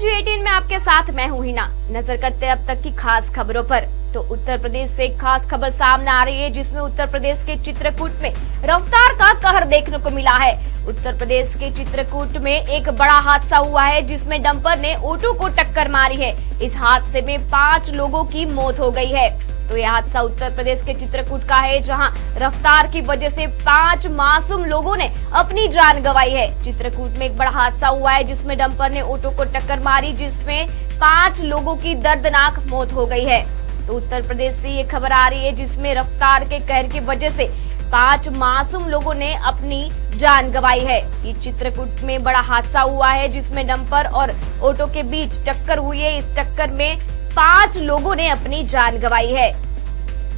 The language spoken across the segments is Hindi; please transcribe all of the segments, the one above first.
G18 में आपके साथ मैं हूं हिना। नजर करते हैं अब तक की खास खबरों पर। तो उत्तर प्रदेश से एक खास खबर सामने आ रही है, जिसमें उत्तर प्रदेश के चित्रकूट में रफ्तार का कहर देखने को मिला है। उत्तर प्रदेश के चित्रकूट में एक बड़ा हादसा हुआ है, जिसमें डंपर ने ऑटो को टक्कर मारी है। इस हादसे में 5 लोगों की मौत हो गई है। तो यह हादसा उत्तर प्रदेश के चित्रकूट का है, जहां रफ्तार की वजह से 5 मासूम लोगों ने अपनी जान गंवाई है। चित्रकूट में एक बड़ा हादसा हुआ है, जिसमें डंपर ने ऑटो को टक्कर मारी, जिसमें 5 लोगों की दर्दनाक मौत हो गई है। तो उत्तर प्रदेश से ये खबर आ रही है, जिसमें रफ्तार के कहर की वजह से 5 मासूम लोगों ने अपनी जान गंवाई है। ये चित्रकूट में बड़ा हादसा हुआ है, जिसमें डंपर और ऑटो के बीच टक्कर हुई है। इस टक्कर में 5 लोगों ने अपनी जान गंवाई है।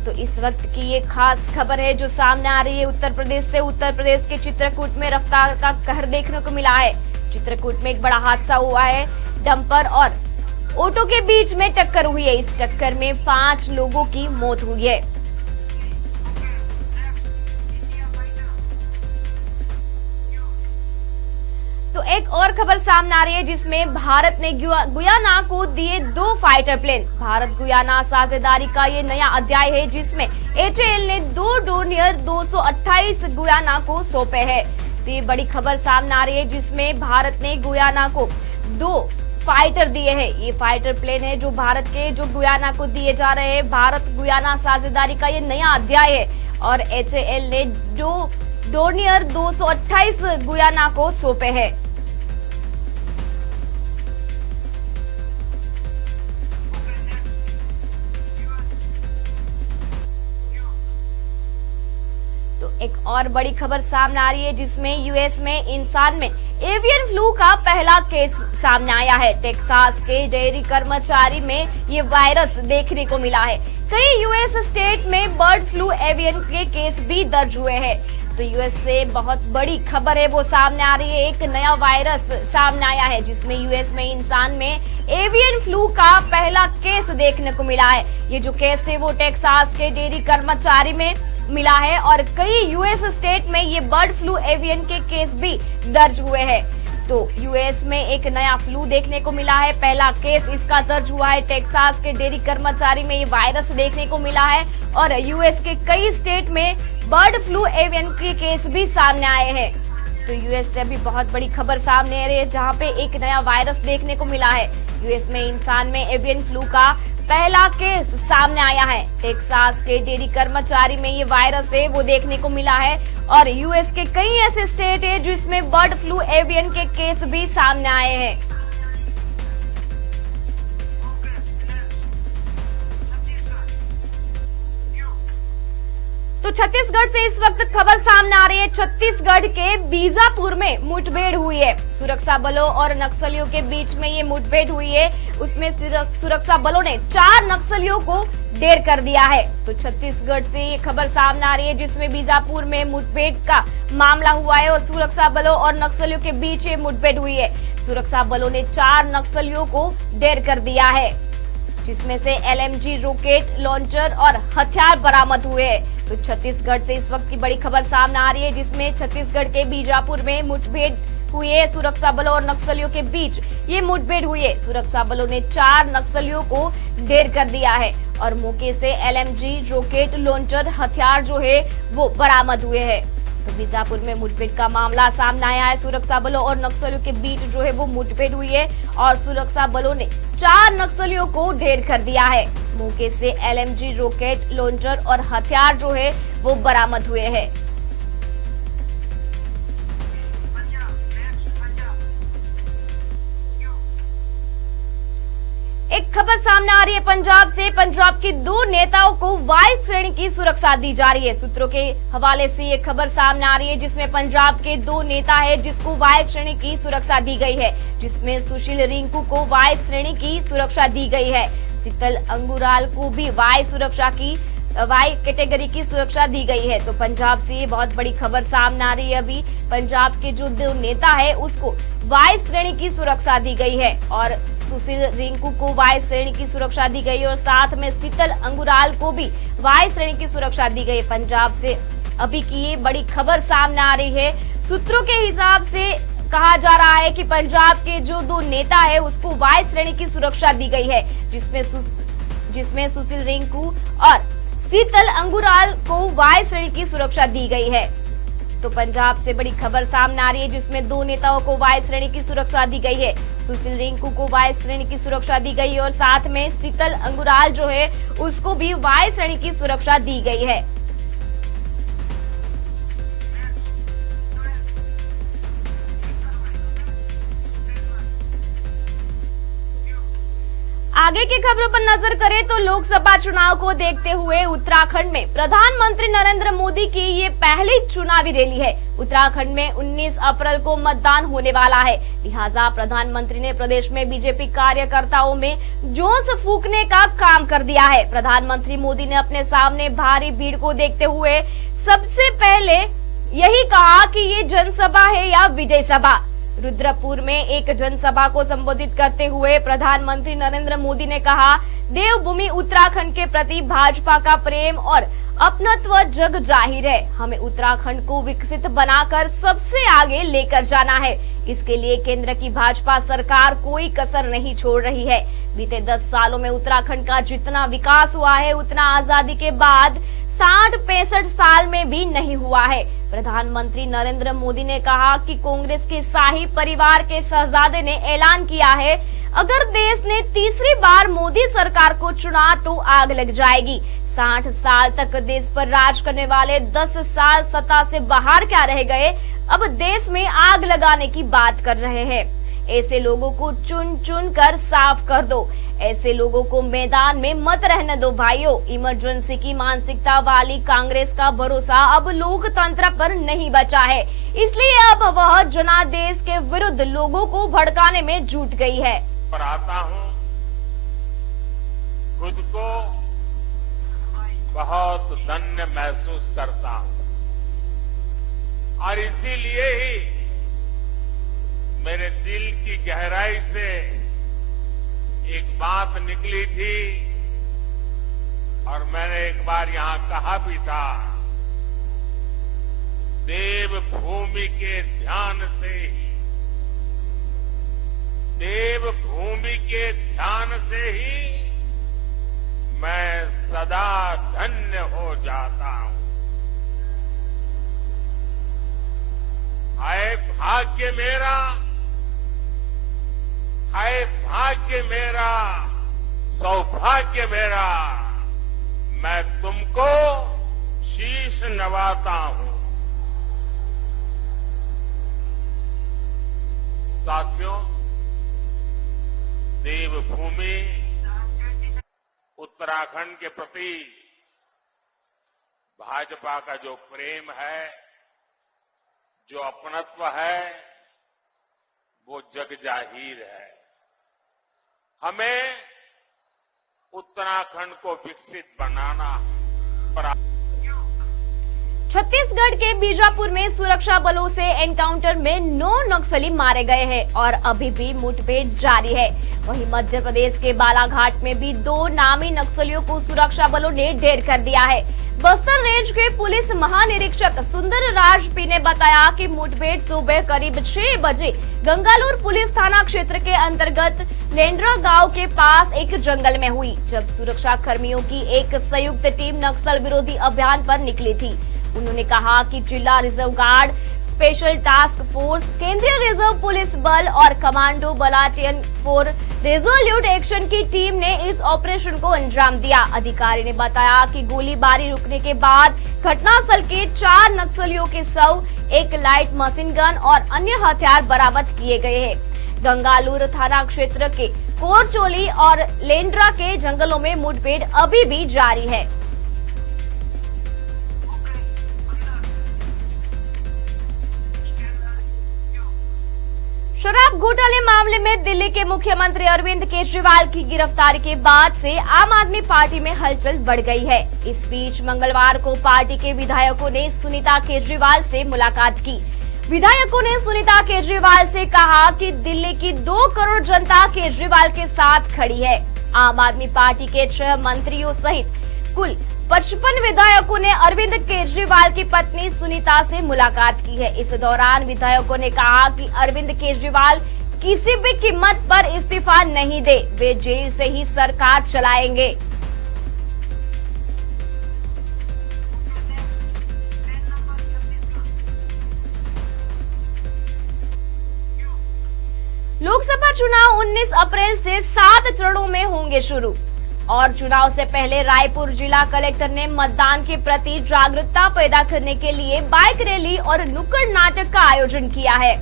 तो इस वक्त की ये खास खबर है जो सामने आ रही है उत्तर प्रदेश से। उत्तर प्रदेश के चित्रकूट में रफ्तार का कहर देखने को मिला है। चित्रकूट में एक बड़ा हादसा हुआ है, डंपर और ऑटो के बीच में टक्कर हुई है। इस टक्कर में 5 लोगों की मौत हुई है। तो एक और खबर सामने आ रही है, जिसमें भारत ने गुयाना को दिए 2 फाइटर प्लेन। भारत गुयाना साझेदारी का ये नया अध्याय है, जिसमें HAL ने 2 डोर्नियर 228 गुयाना को सौंपे हैं। तो ये बड़ी खबर सामने आ रही है, जिसमें भारत ने गुयाना को 2 फाइटर दिए हैं। ये फाइटर प्लेन है जो भारत के जो गुयाना को दिए जा रहे हैं। भारत गुयाना साझेदारी का ये नया अध्याय है और HAL ने 2 डोर्नियर 228 गुयाना को सौंपे हैं। तो एक और बड़ी खबर सामने आ रही है, जिसमें यूएस में इंसान में एवियन फ्लू का पहला केस सामने आया है। टेक्सास के डेयरी कर्मचारी में ये वायरस देखने को मिला है। कई यूएस स्टेट में बर्ड फ्लू एवियन के केस भी दर्ज हुए हैं। तो यूएस से बहुत बड़ी खबर है वो सामने आ रही है। एक नया वायरस सामने आया है, जिसमें यूएस में इंसान में एवियन फ्लू का पहला केस देखने को मिला है। ये जो केस है वो टेक्सास के डेयरी कर्मचारी में मिला है और कई यूएस स्टेट में ये बर्ड फ्लू एवियन के केस भी दर्ज हुए हैं। तो यूएस में एक नया फ्लू देखने को मिला है। पहला केस इसका दर्ज हुआ है। टेक्सास के डेयरी कर्मचारी में ये वायरस देखने को मिला है और यूएस के कई स्टेट में बर्ड फ्लू एवियन के केस भी सामने आए हैं। तो यूएस से अभी बहुत बड़ी खबर सामने आ रही है, जहाँ पे एक नया वायरस देखने को मिला है। यूएस में इंसान में एवियन फ्लू का पहला केस सामने आया है। टेक्सास के डेयरी कर्मचारी में ये वायरस है वो देखने को मिला है और यूएस के कई ऐसे स्टेट है जिसमें बर्ड फ्लू एवियन के केस भी सामने आए हैं। तो छत्तीसगढ़ से इस वक्त खबर सामने आ रही है। छत्तीसगढ़ के बीजापुर में मुठभेड़ हुई है। सुरक्षा बलों और नक्सलियों के बीच में ये मुठभेड़ हुई है। उसमें सुरक्षा बलों ने 4 नक्सलियों को ढेर कर दिया है। तो छत्तीसगढ़ से ये खबर सामने आ रही है, जिसमें बीजापुर में मुठभेड़ का मामला हुआ है और सुरक्षा बलों और नक्सलियों के बीच ये मुठभेड़ हुई है। सुरक्षा बलों ने 4 नक्सलियों को ढेर कर दिया है, जिसमें से LMG रॉकेट लॉन्चर और हथियार बरामद हुए हैं। तो छत्तीसगढ़ से इस वक्त की बड़ी खबर सामने आ रही है, जिसमें छत्तीसगढ़ के बीजापुर में मुठभेड़ हुई है। सुरक्षा बलों और नक्सलियों के बीच ये मुठभेड़ हुई है। सुरक्षा बलों ने 4 नक्सलियों को ढेर कर दिया है और मौके से LMG रॉकेट लॉन्चर हथियार जो है वो बरामद हुए हैं। तो बीजापुर में मुठभेड़ का मामला सामने आया है। सुरक्षा बलों और नक्सलियों के बीच जो है वो मुठभेड़ हुई है और सुरक्षा बलों ने 4 नक्सलियों को ढेर कर दिया है। मौके से LMG रॉकेट लॉन्चर और हथियार जो है वो बरामद हुए हैं। एक खबर सामने आ रही है पंजाब से। पंजाब के 2 नेताओं को वाई श्रेणी की सुरक्षा दी जा रही है। सूत्रों के हवाले से ये खबर सामने आ रही है, जिसमें पंजाब के 2 नेता है जिसको वाई श्रेणी की सुरक्षा दी गई है, जिसमें सुशील रिंकू को वाई श्रेणी की सुरक्षा दी गई है। शीतल अंगुराल को भी वाई कैटेगरी की सुरक्षा दी गई है। तो पंजाब से ये बहुत बड़ी खबर सामने आ रही है। अभी पंजाब के जो 2 नेता है उसको वाई श्रेणी की सुरक्षा दी गई है और सुशील रिंकू को वाई श्रेणी की सुरक्षा दी गई और साथ में शीतल अंगुराल को भी वाई श्रेणी की सुरक्षा दी गई। पंजाब से अभी की ये बड़ी खबर सामने आ रही है। सूत्रों के हिसाब से कहा जा रहा है कि पंजाब के जो 2 नेता है उसको वाई श्रेणी की सुरक्षा दी गई है, जिसमें सुशील रिंकू और शीतल अंगुराल को वाई श्रेणी की सुरक्षा दी गई है। तो पंजाब से बड़ी खबर सामने आ रही है, जिसमें 2 नेताओं को वाई श्रेणी की सुरक्षा दी गई है। सुशील रिंकू को वाई श्रेणी की सुरक्षा दी गई है और साथ में शीतल अंगुराल जो है उसको भी वाई श्रेणी की सुरक्षा दी गई है। आगे की खबरों पर नजर करें तो लोकसभा चुनाव को देखते हुए उत्तराखंड में प्रधानमंत्री नरेंद्र मोदी की ये पहली चुनावी रैली है। उत्तराखंड में 19 अप्रैल को मतदान होने वाला है, लिहाजा प्रधानमंत्री ने प्रदेश में बीजेपी कार्यकर्ताओं में जोश फूंकने का काम कर दिया है। प्रधानमंत्री मोदी ने अपने सामने भारी भीड़ को देखते हुए सबसे पहले यही कहा कि ये जनसभा है या विजय सभा। रुद्रपुर में एक जनसभा को संबोधित करते हुए प्रधानमंत्री नरेंद्र मोदी ने कहा, देवभूमि उत्तराखंड के प्रति भाजपा का प्रेम और अपनत्व जग जाहिर है। हमें उत्तराखंड को विकसित बनाकर सबसे आगे लेकर जाना है। इसके लिए केंद्र की भाजपा सरकार कोई कसर नहीं छोड़ रही है। बीते 10 सालों में उत्तराखंड का जितना विकास हुआ है उतना आजादी के बाद 60-65 साल में भी नहीं हुआ है। प्रधानमंत्री नरेंद्र मोदी ने कहा कि कांग्रेस के शाही परिवार के शहजादे ने ऐलान किया है, अगर देश ने तीसरी बार मोदी सरकार को चुना तो आग लग जाएगी। 60 साल तक देश पर राज करने वाले 10 साल सत्ता से बाहर क्या रह गए, अब देश में आग लगाने की बात कर रहे हैं। ऐसे लोगों को चुन चुन कर साफ कर दो, ऐसे लोगों को मैदान में मत रहने दो भाइयों। इमरजेंसी की मानसिकता वाली कांग्रेस का भरोसा अब लोकतंत्र पर नहीं बचा है, इसलिए अब वह जनादेश के विरुद्ध लोगों को भड़काने में जुट गई है। पर आता हूं, खुद को बहुत धन्य महसूस करता हूं और इसीलिए ही मेरे दिल की गहराई से एक बात निकली थी और मैंने एक बार यहां कहा भी था, देवभूमि के ध्यान से ही, देवभूमि के ध्यान से ही मैं सदा धन्य हो जाता हूं। हाय भाग्य मेरा, हाय भाग्य मेरा, सौभाग्य मेरा, मैं तुमको शीश नवाता हूं। साथियों, देवभूमि उत्तराखंड के प्रति भाजपा का जो प्रेम है, जो अपनत्व है, वो जग जाहिर है। हमें उत्तराखंड को विकसित बनाना। छत्तीसगढ़ के बीजापुर में सुरक्षा बलों से एनकाउंटर में 9 नक्सली मारे गए हैं और अभी भी मुठभेड़ जारी है। वहीं मध्य प्रदेश के बालाघाट में भी 2 नामी नक्सलियों को सुरक्षा बलों ने ढेर कर दिया है। बस्तर रेंज के पुलिस महानिरीक्षक सुंदर राज पी ने बताया कि मुठभेड़ सुबह करीब 6 बजे गंगालूर पुलिस थाना क्षेत्र के अंतर्गत लेंड्रा गांव के पास एक जंगल में हुई, जब सुरक्षा कर्मियों की एक संयुक्त टीम नक्सल विरोधी अभियान पर निकली थी। उन्होंने कहा कि जिला reserve guard, special task force, केंद्रीय रिजर्व पुलिस बल और commando battalion for resolute action की टीम ने इस ऑपरेशन को अंजाम दिया। अधिकारी ने बताया कि गोलीबारी रुकने के बाद घटनास्थल के 4 नक्सलियों के शव, एक लाइट मशीन गन और अन्य हथियार बरामद किए गए हैं। गंगालूर थाना क्षेत्र के कोरचोली और लेंड्रा के जंगलों में मुठभेड़ अभी भी जारी है। शराब घोटाले मामले में दिल्ली के मुख्यमंत्री अरविंद केजरीवाल की गिरफ्तारी के बाद से आम आदमी पार्टी में हलचल बढ़ गई है। इस बीच मंगलवार को पार्टी के विधायकों ने सुनीता केजरीवाल से मुलाकात की। विधायकों ने सुनीता केजरीवाल से कहा कि दिल्ली की 2 करोड़ जनता केजरीवाल के साथ खड़ी है। आम आदमी पार्टी के 6 मंत्रियों सहित कुल 55 विधायकों ने अरविंद केजरीवाल की पत्नी सुनीता से मुलाकात की है। इस दौरान विधायकों ने कहा कि अरविंद केजरीवाल किसी भी कीमत पर इस्तीफा नहीं दे, वे जेल से ही सरकार चलाएंगे। लोकसभा चुनाव 19 अप्रैल से 7 चरणों में होंगे शुरू और चुनाव से पहले रायपुर जिला कलेक्टर ने मतदान के प्रति जागरूकता पैदा करने के लिए बाइक रैली और नुक्कड़ नाटक का आयोजन किया है।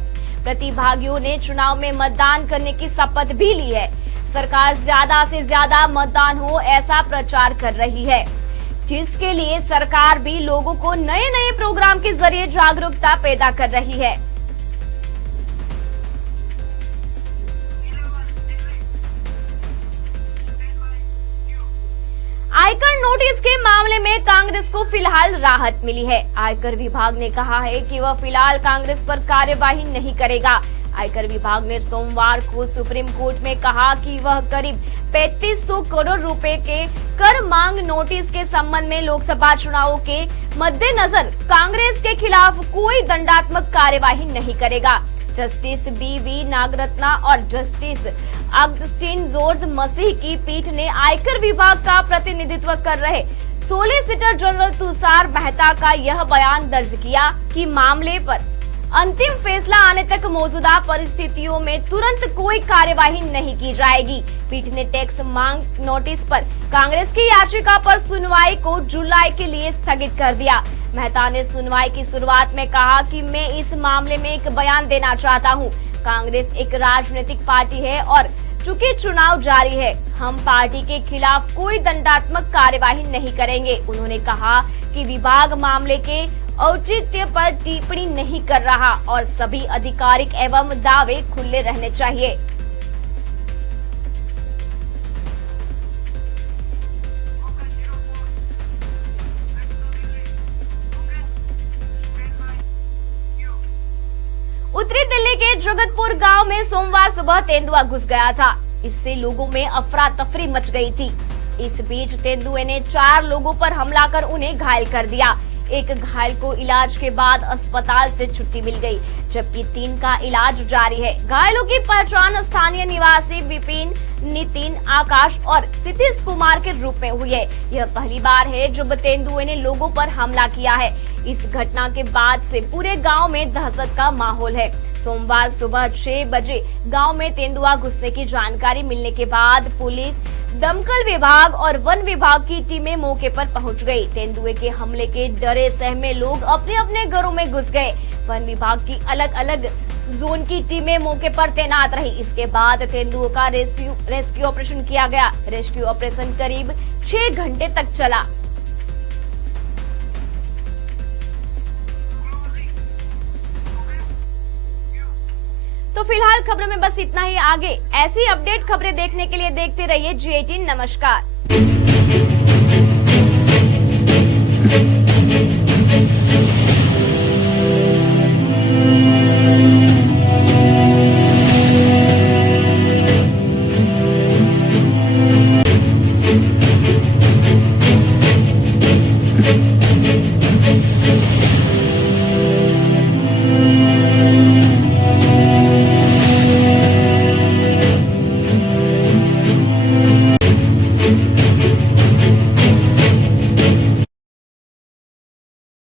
प्रतिभागियों ने चुनाव में मतदान करने की शपथ भी ली है। सरकार ज्यादा से ज्यादा मतदान हो ऐसा प्रचार कर रही है, जिसके लिए सरकार भी लोगों को नए नए प्रोग्राम के जरिए जागरूकता पैदा कर रही है। आयकर नोटिस के मामले में कांग्रेस को फिलहाल राहत मिली है। आयकर विभाग ने कहा है कि वह फिलहाल कांग्रेस पर कार्यवाही नहीं करेगा। आयकर विभाग ने सोमवार को सुप्रीम कोर्ट में कहा कि वह करीब 3500 करोड़ रुपए के कर मांग नोटिस के संबंध में लोकसभा चुनावों के मद्देनजर कांग्रेस के खिलाफ कोई दंडात्मक कार्यवाही नहीं करेगा। Justice BV. नागरत्ना और जस्टिस अगस्टिन जॉर्ज मसीह की पीठ ने आयकर विभाग का प्रतिनिधित्व कर रहे सोलिसिटर जनरल तुषार मेहता का यह बयान दर्ज किया कि मामले पर अंतिम फैसला आने तक मौजूदा परिस्थितियों में तुरंत कोई कार्यवाही नहीं की जाएगी। पीठ ने टैक्स मांग नोटिस पर कांग्रेस की याचिका पर सुनवाई को जुलाई के लिए स्थगित कर दिया। मेहता ने सुनवाई की शुरुआत में कहा कि मैं इस मामले में एक बयान देना चाहता हूं। कांग्रेस एक राजनीतिक पार्टी है और चूंकि चुनाव जारी है, हम पार्टी के खिलाफ कोई दंडात्मक कार्यवाही नहीं करेंगे। उन्होंने कहा कि विभाग मामले के औचित्य पर टिप्पणी नहीं कर रहा और सभी आधिकारिक एवं दावे खुले रहने चाहिए। उत्तरी दिल्ली के जगतपुर गांव में सोमवार सुबह तेंदुआ घुस गया था। इससे लोगों में अफरा तफरी मच गई थी। इस बीच तेंदुए ने 4 लोगों पर हमला कर उन्हें घायल कर दिया। एक घायल को इलाज के बाद अस्पताल से छुट्टी मिल गई, जबकि 3 का इलाज जारी है। घायलों की पहचान स्थानीय निवासी विपिन, नितिन, आकाश और सतीश कुमार के रूप में हुई है। यह पहली बार है जब तेंदुए ने लोगों पर हमला किया है। इस घटना के बाद से पूरे गांव में दहशत का माहौल है। सोमवार सुबह 6 बजे गांव में तेंदुआ घुसने की जानकारी मिलने के बाद पुलिस, दमकल विभाग और वन विभाग की टीमें मौके पर पहुंच गई। तेंदुए के हमले के डरे सहमे लोग अपने अपने घरों में घुस गए। वन विभाग की अलग अलग जोन की टीमें मौके पर तैनात रही। इसके बाद तेंदुए का रेस्क्यू ऑपरेशन किया गया। रेस्क्यू ऑपरेशन करीब 6 घंटे तक चला। तो फिलहाल खबरों में बस इतना ही। आगे ऐसी अपडेट खबरें देखने के लिए देखते रहिए G18। नमस्कार।